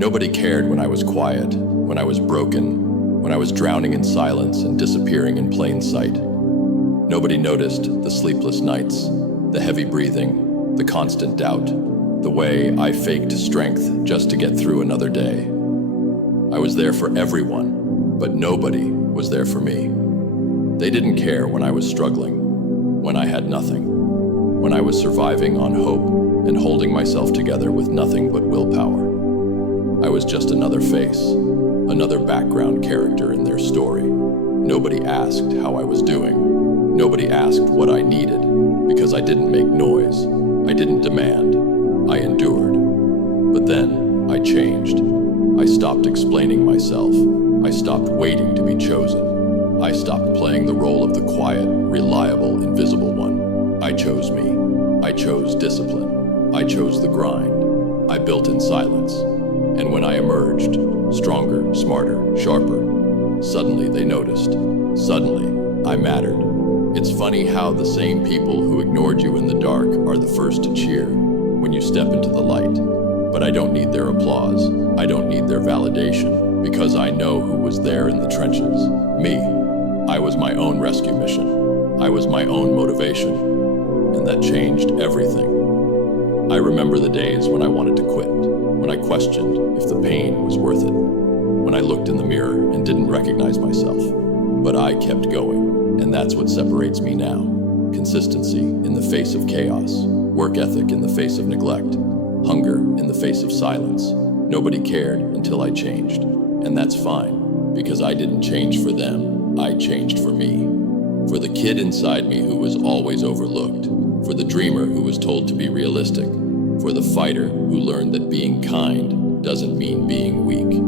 Nobody cared when I was quiet, when I was broken, when I was drowning in silence and disappearing in plain sight. Nobody noticed the sleepless nights, the heavy breathing, the constant doubt, the way I faked strength just to get through another day. I was there for everyone, but nobody was there for me. They didn't care when I was struggling, when I had nothing, when I was surviving on hope and holding myself together with nothing but willpower. I was just another face, another background character in their story. Nobody asked how I was doing. Nobody asked what I needed, because I didn't make noise. I didn't demand. I endured. But then I changed. I stopped explaining myself. I stopped waiting to be chosen. I stopped playing the role of the quiet, reliable, invisible one. I chose me. I chose discipline. I chose the grind. I built in silence. And when I emerged, stronger, smarter, sharper, suddenly they noticed. Suddenly, I mattered. It's funny how the same people who ignored you in the dark are the first to cheer when you step into the light. But I don't need their applause. I don't need their validation, because I know who was there in the trenches. Me. I was my own rescue mission. I was my own motivation. And that changed everything. I remember the days when I wanted to quit, when I questioned if the pain was worth it, when I looked in the mirror and didn't recognize myself. But I kept going, and that's what separates me now. Consistency in the face of chaos, work ethic in the face of neglect, hunger in the face of silence. Nobody cared until I changed, and that's fine, because I didn't change for them, I changed for me. For the kid inside me who was always overlooked, for the dreamer who was told to be realistic, for the fighter who learned that being kind doesn't mean being weak.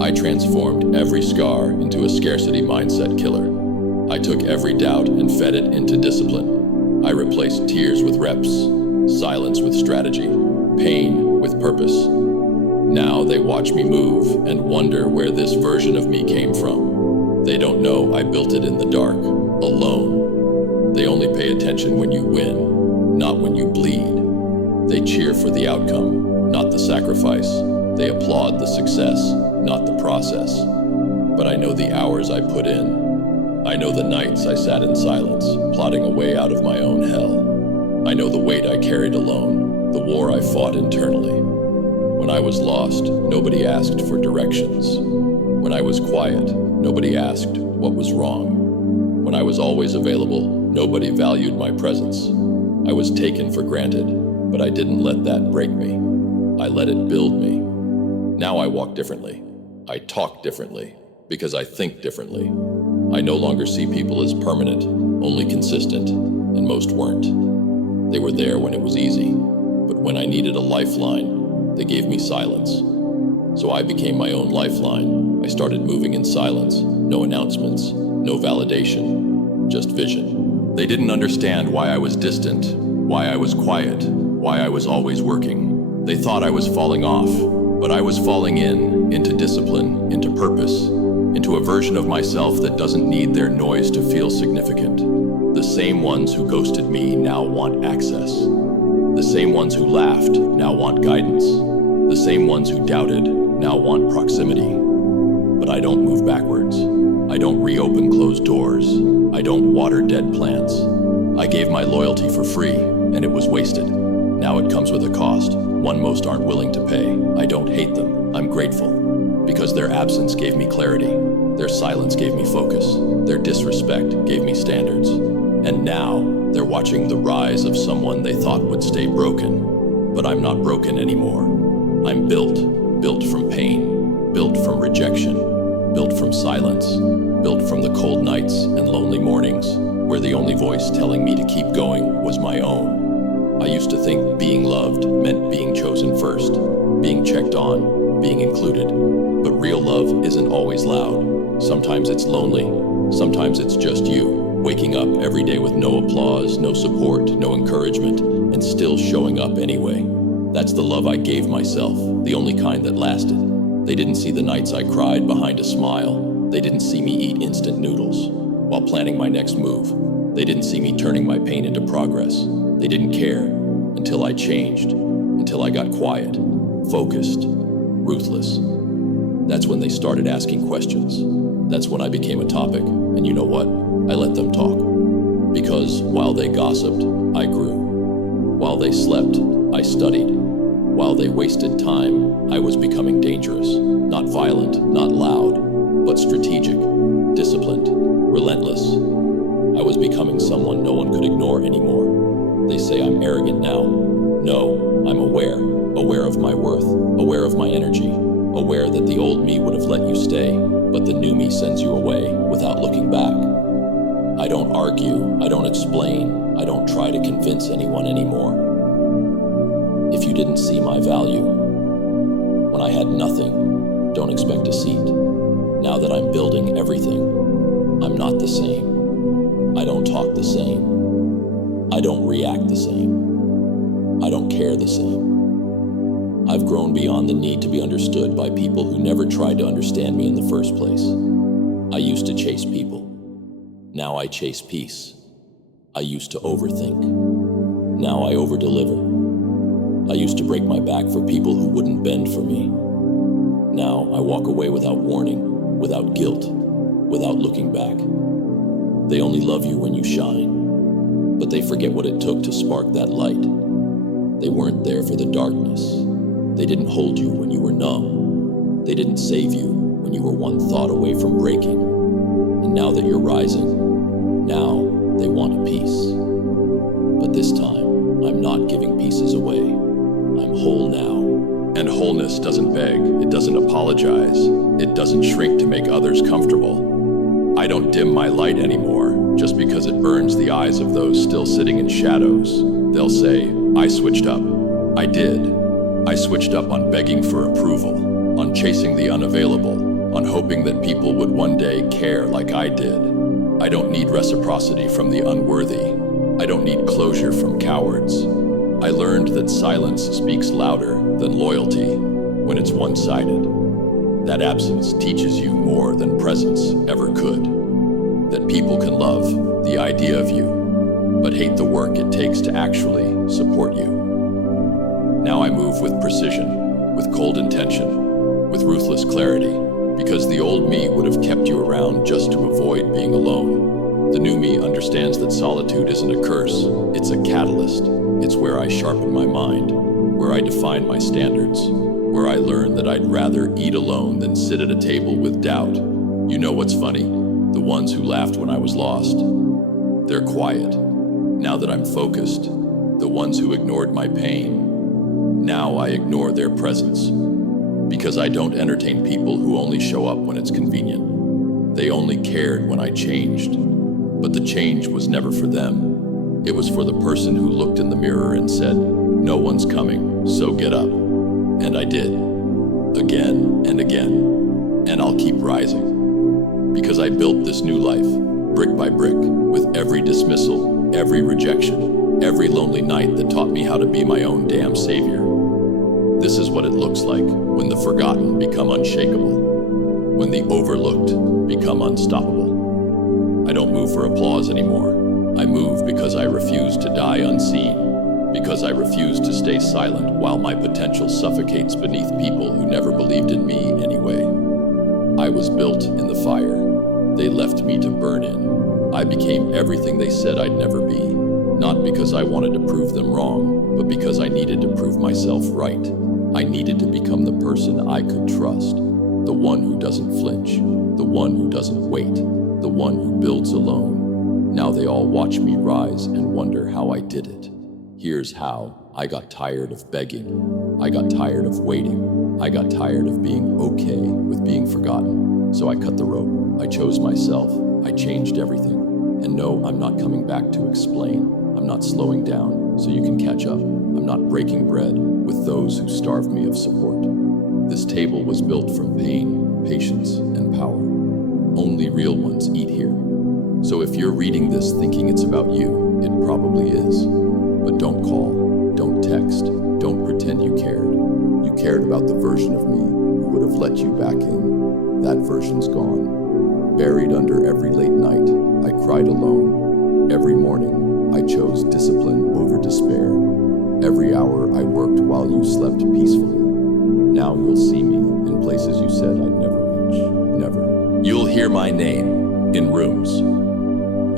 I transformed every scar into a scarcity mindset killer. I took every doubt and fed it into discipline. I replaced tears with reps, silence with strategy, pain with purpose. Now they watch me move and wonder where this version of me came from. They don't know I built it in the dark, alone. They only pay attention when you win, not when you bleed. They cheer for the outcome, not the sacrifice. They applaud the success, not the process. But I know the hours I put in. I know the nights I sat in silence, plotting a way out of my own hell. I know the weight I carried alone, the war I fought internally. When I was lost, nobody asked for directions. When I was quiet, nobody asked what was wrong. When I was always available, nobody valued my presence. I was taken for granted, but I didn't let that break me. I let it build me. Now I walk differently. I talk differently, because I think differently. I no longer see people as permanent, only consistent, and most weren't. They were there when it was easy, but when I needed a lifeline, they gave me silence. So I became my own lifeline. I started moving in silence, no announcements, no validation, just vision. They didn't understand why I was distant, why I was quiet, why I was always working. They thought I was falling off, but I was falling into discipline, into purpose, into a version of myself that doesn't need their noise to feel significant. The same ones who ghosted me now want access. The same ones who laughed now want guidance. The same ones who doubted now want proximity. But I don't move backwards. I don't reopen closed doors. I don't water dead plants. I gave my loyalty for free, and it was wasted. Now it comes with a cost, one most aren't willing to pay. I don't hate them, I'm grateful, because their absence gave me clarity. Their silence gave me focus. Their disrespect gave me standards. And now, they're watching the rise of someone they thought would stay broken. But I'm not broken anymore. I'm built from pain, built from rejection, built from silence, built from the cold nights and lonely mornings, where the only voice telling me to keep going was my own. I used to think being loved meant being chosen first, being checked on, being included. But real love isn't always loud. Sometimes it's lonely, sometimes it's just you, waking up every day with no applause, no support, no encouragement, and still showing up anyway. That's the love I gave myself, the only kind that lasted. They didn't see the nights I cried behind a smile. They didn't see me eat instant noodles while planning my next move. They didn't see me turning my pain into progress. They didn't care until I changed, until I got quiet, focused, ruthless. That's when they started asking questions. That's when I became a topic, and you know what? I let them talk. Because while they gossiped, I grew. While they slept, I studied. While they wasted time, I was becoming dangerous. Not violent, not loud, but strategic, disciplined, relentless. I was becoming someone no one could ignore anymore. They say I'm arrogant now. No, I'm aware of my worth, aware of my energy, aware that the old me would have let you stay, but the new me sends you away without looking back. I don't argue, I don't explain, I don't try to convince anyone anymore. If you didn't see my value, when I had nothing, don't expect a seat. Now that I'm building everything, I'm not the same. I don't talk the same. I don't react the same. I don't care the same. I've grown beyond the need to be understood by people who never tried to understand me in the first place. I used to chase people. Now I chase peace. I used to overthink. Now I overdeliver. I used to break my back for people who wouldn't bend for me. Now I walk away without warning, without guilt, without looking back. They only love you when you shine, but they forget what it took to spark that light. They weren't there for the darkness. They didn't hold you when you were numb. They didn't save you when you were one thought away from breaking. And now that you're rising, now they want a piece. But this time, I'm not giving pieces away. I'm whole now. And wholeness doesn't beg, it doesn't apologize, it doesn't shrink to make others comfortable. I don't dim my light anymore just because it burns the eyes of those still sitting in shadows. They'll say, I switched up. I did. I switched up on begging for approval, on chasing the unavailable, on hoping that people would one day care like I did. I don't need reciprocity from the unworthy. I don't need closure from cowards. I learned that silence speaks louder than loyalty when it's one-sided. That absence teaches you more than presence ever could. That people can love the idea of you, but hate the work it takes to actually support you. Now I move with precision, with cold intention, with ruthless clarity, because the old me would have kept you around just to avoid being alone. The new me understands that solitude isn't a curse, it's a catalyst. It's where I sharpen my mind, where I define my standards, where I learn that I'd rather eat alone than sit at a table with doubt. You know what's funny? The ones who laughed when I was lost, they're quiet. Now that I'm focused, the ones who ignored my pain, now I ignore their presence. Because I don't entertain people who only show up when it's convenient. They only cared when I changed. But the change was never for them. It was for the person who looked in the mirror and said, no one's coming, so get up. And I did. Again and again. And I'll keep rising. Because I built this new life, brick by brick, with every dismissal, every rejection, every lonely night that taught me how to be my own damn savior. This is what it looks like when the forgotten become unshakable, when the overlooked become unstoppable. I don't move for applause anymore. I move because I refuse to die unseen, because I refuse to stay silent while my potential suffocates beneath people who never believed in me anyway. I was built in the fire. They left me to burn in. I became everything they said I'd never be, not because I wanted to prove them wrong, but because I needed to prove myself right. I needed to become the person I could trust, the one who doesn't flinch, the one who doesn't wait, the one who builds alone. Now they all watch me rise and wonder how I did it. Here's how. I got tired of begging. I got tired of waiting. I got tired of being okay with being forgotten. So I cut the rope. I chose myself. I changed everything. And no, I'm not coming back to explain. I'm not slowing down so you can catch up. I'm not breaking bread with those who starved me of support. This table was built from pain, patience, and power. Only real ones eat here. So if you're reading this thinking it's about you, it probably is. But don't call, don't text, don't pretend you cared. You cared about the version of me who would have let you back in. That version's gone. Buried under every late night, I cried alone. Every morning, I chose discipline over despair. Every hour I worked while you slept peacefully. Now you'll see me in places you said I'd never reach. Never. You'll hear my name in rooms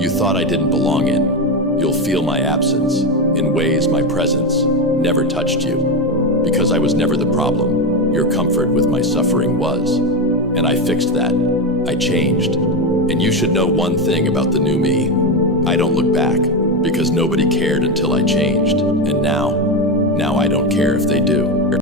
you thought I didn't belong in. You'll feel my absence in ways my presence never touched you. Because I was never the problem, your comfort with my suffering was. And I fixed that. I changed. And you should know one thing about the new me. I don't look back, because nobody cared until I changed. And now I don't care if they do.